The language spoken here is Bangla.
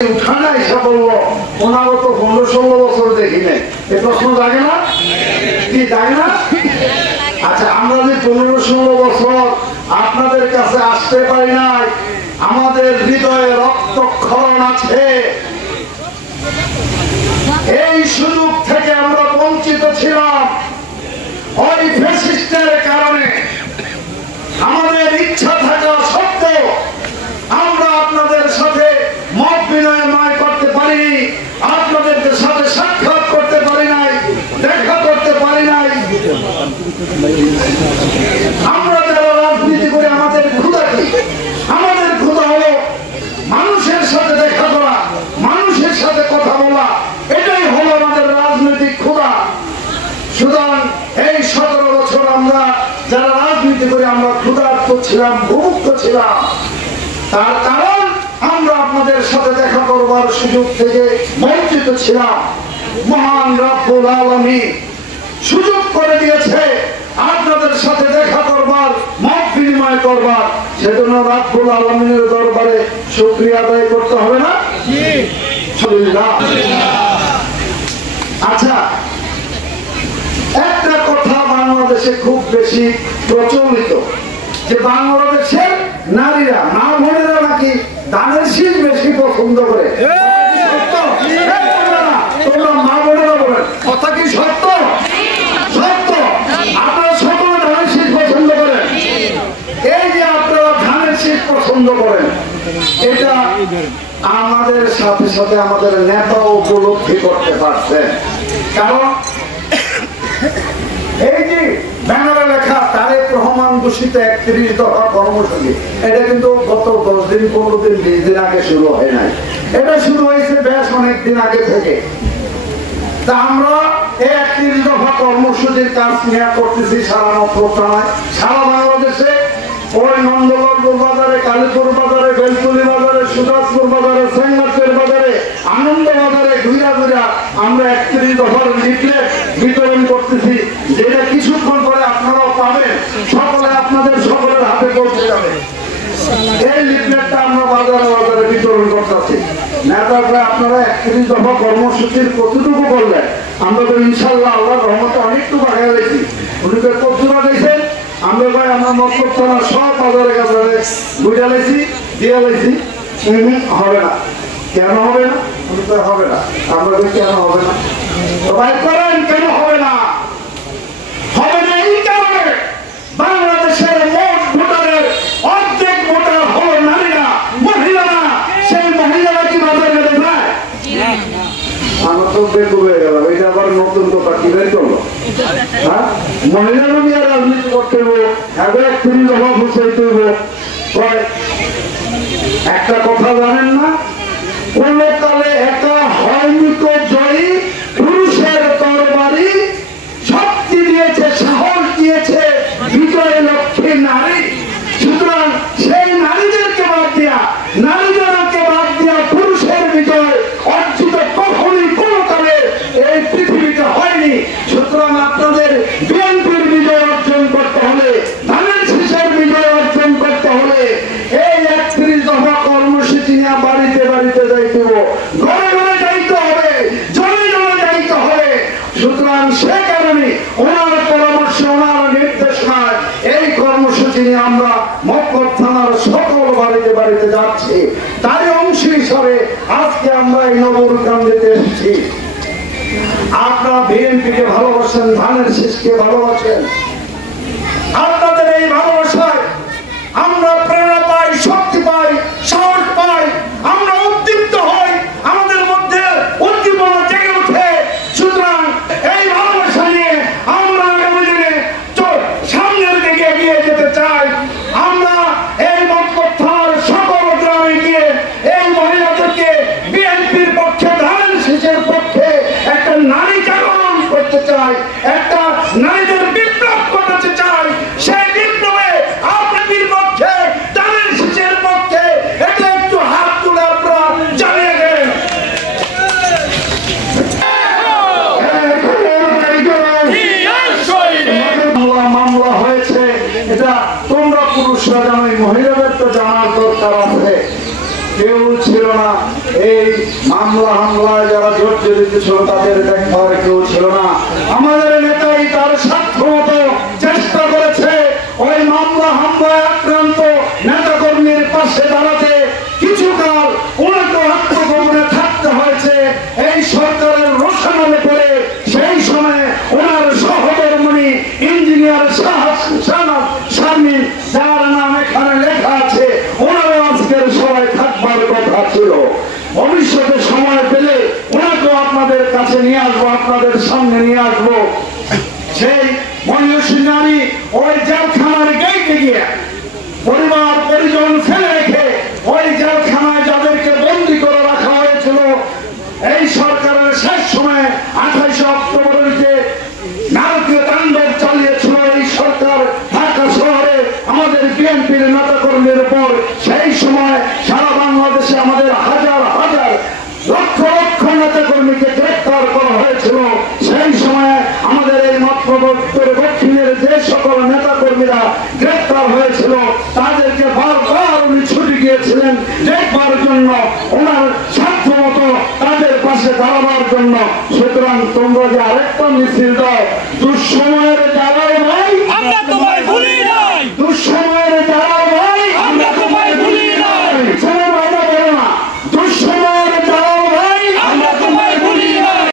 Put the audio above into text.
উঠানা এসে বললো ওনারও তো 15-16 বছর দেখি নাই, এই প্রশ্ন জাগে না কি জাগে না? আচ্ছা, আমরা যে 15-16 বছর আপনাদের কাছে আসতে পারি নাই, আমাদের হৃদয়ে রক্তক্ষরণ আছে, এই সুযোগ থেকে আমরা বঞ্চিত ছিলাম। ওই ফ্যাসিস্টের কারণে আমাদের ইচ্ছা থাকা সত্ত্বেও আমরা আপনাদের সাথে মত বিনিময় করতে পারিনি, আপনাদের সাথে সাক্ষাৎ করতে পারি নাই, দেখা করতে পারি নাই। আমরা যারা রাজনীতি করে আমাদের ক্ষুধা কি? আমাদের ক্ষুধা হলো মানুষের সাথে দেখা করা, মানুষের সাথে কথা বলা, এটাই হলো আমাদের রাজনৈতিক ক্ষুধা। সুতরাং এই 17 বছর আমরা যারা রাজনীতি করে আমরা ক্ষুধার্ত ছিলাম, ভুক্ত ছিলাম, তার কারণ আমরা আপনাদের সাথে দেখা করবার সুযোগ থেকে বঞ্চিত ছিলাম। মহান রব্বুল আলামিন সুযোগ করে দিয়েছে আপনাদের সাথে দেখা করবার, মত বিনিময় করবার, সেজন্য রব্বুল আলামিনের দরবারে শুকরিয়া আদায় করতে হবে না? আচ্ছা, একটা কথা বাংলাদেশে খুব বেশি প্রচলিত, যে বাংলাদেশের নারীরা, মা বোনেরা নাকি ধানের শীষ বেশি পছন্দ করে। তোমরা মা বোনেরা বলেন, কথা কি সত্য? সত্য। আপনারা সকলে ধানের শীষ পছন্দ করেন। এই যে আপনারা ধানের শীষ পছন্দ করেন, এটা আমাদের সাথে সাথে আমাদের নেতা উপলব্ধি করতে পারছেন। কারণ এই যে ব্যানারে লেখা তারেক রহমান ঘোষিত 31 দফা কর্মসূচি, এটা কিন্তু গত 10 দিন 15 দিন 20 দিন আগে শুরু হয় নাই, এটা শুরু হয়েছে বেশ অনেক দিন আগে থেকে। তা আমরা এই 31 দফা কর্মসূচির কাজ নিয়ে করতেছি সারা নক্ষত্রমায়, সারা বাংলাদেশে। ওই নন্দলালপুর বাজারে, কালীপুর বাজারে, বেলকুলি বাজারে, সুদাসপুর বাজারে, সেঙ্গাচের বাজারে, আনন্দ বাজারে ঘুরা ঘুরা আমরা 31 দফার লিফলেট বিতরণ করতেছি, যেটা কিছুক্ষণ পরে আপনারাও পাবেন, সকলে আপনাদের সকলের হাতে পৌঁছে যাবে। এই লিফলেটটা আমরা বাজারে বাজারে বিতরণ করতেছি। নেতারা আপনারা 31 দফা কর্মসূচির কতটুকু করলেন? আমরা তো ইনশাল্লাহ আল্লাহর রহমতে অনেকটুকু আগে গেছি। উনি তো কতটা দিয়েছেন? আমরা ভাই আমরা মতলব থানা সব বাজারে বাজারে বুঝা লেছি, দিয়ে লেছি, হবে না। কেন হবে না? হবে না। আমরা কেন হবে না? ভাই করেন, কেন হবে না? হবে না এই কারণে বাংলাদেশের মোট ভোটারের অর্ধেক ভোটার হলো নারীরা, মহিলারা। সেই মহিলারা কি বাজারে যেতে চায়? আমরা তো বেকুব হয়ে গেলাম, এটা আবার নতুন কথা কি বের করলো? হ্যাঁ, মহিলারা নিয়ে রাজনীতি করতে হবে, এখন 31 দফা ঘোষাইতে হবে। একটা কথা জানেন না, কোন কালে একা হয়নি তো জয়ী, পুরুষের তরবারি শক্তি দিয়েছে, সাহস দিয়েছে বিজয় লক্ষ্মী নারী। সুতরাং সেই নারীদেরকে বাদ দিয়া, নারীদেরকে বাদ দিয়া পুরুষের বিজয় অর্জিত কখনই কোন কালে এই পৃথিবীতে হয়নি। সুতরাং আপনাদের বিএনপির বিজয় অর্জন করতে হলে, ধানের শীষের বিজয় অর্জন করতে হলে এই 31 দফা কর্মসূচি নিয়ে বাড়িতে বাড়িতে যাইতে হবে, ঘরে ঘরে যাইতে হবে, জনে জনে যাইতে হবে। সুতরাং সে কারণে ওনার পরামর্শ, ওনার নির্দেশনায় এই কর্মসূচি নিয়ে আমরা মক্কর থানার সকল বাড়িতে বাড়িতে যাচ্ছি। তারই অংশ হিসাবে আজকে আমরা এই নবরকান্দিতে এসেছি। আপনারা বিএনপিকে ভালোবাসেন, ধানের শীষকে ভালোবাসেন। আপনাদের এই ভালোবাসায় আমরা প্রেরণা পাই, শক্তি পাই, সাহস পাই, আমরা উদ্দীপ্ত হই, আমাদের মধ্যে উদ্দীপনা জেগে ওঠে। সুতরাং এই ভালোবাসা নিয়ে আমরা আগামী দিনে সামনের দিকে এগিয়ে যেতে চাই। আমরা এই মতপথার সকল গ্রামে গিয়ে এই মহিলাদেরকে বিএনপির পক্ষে, ধানের শীষের পক্ষে একটা নারী জাগরণ করতে চাই, একটা নারীদের বিপ্লব মামলা হামলায় যারা জর্জরিত ছিল তাদের দেখবার কেউ ছিল না। আমাদের নেতাই তার সাধ্যমতো চেষ্টা করেছে ওই মামলা হামলায় আক্রান্ত নেতা কর্মীর পাশে দাঁড়াতে। কিছুকাল ওনাকে আত্মগোপনে থাকতে হয়েছে এই সরকারের রোশনালে পড়ে। সেই সময় ওনার সহধর্মিণী ইঞ্জিনিয়ার স্বামী, যার নাম এখানে লেখা আছে, ওনারও আজকের সবাই থাকবার কথা ছিল। ভবিষ্যতে সময় পেলে ওনাকেও আপনাদের কাছে নিয়ে আসবো, আপনাদের সামনে নিয়ে আসবো। সেই মহিষী নারী ওই জেলখানার গেটে গিয়ে পরিবার পরিজন ফেলে রেখে ওই জেলখানায় যাদেরকে বন্দি করে রাখা হয়েছিল, এই সরকারের শেষ সময়ে 28 অক্টোবরের যে নারকীয় তাণ্ডব চালিয়েছিল এই সরকার ঢাকা শহরে আমাদের বিএনপির নেতা কর্মীর উপর, সেই সময় সারা বাংলাদেশে আমাদের হাজার হাজার লক্ষ লক্ষ নেতা কর্মীকে গ্রেফতার করা হয়েছিল। সেই সময় আমাদের এই মাত্র দক্ষিণের যে সকল নেতা কর্মীরা গ্রেফতার হয়েছিল তাদেরকে বারবার উনি ছুটি গিয়েছিলেন দেখবার জন্য, ওনার সাধ্য মতো তাদের পাশে দাঁড়াবার জন্য। সুতরাং তোমরা যে আরেকটা মিছিল দাও দুঃসময়ের যারা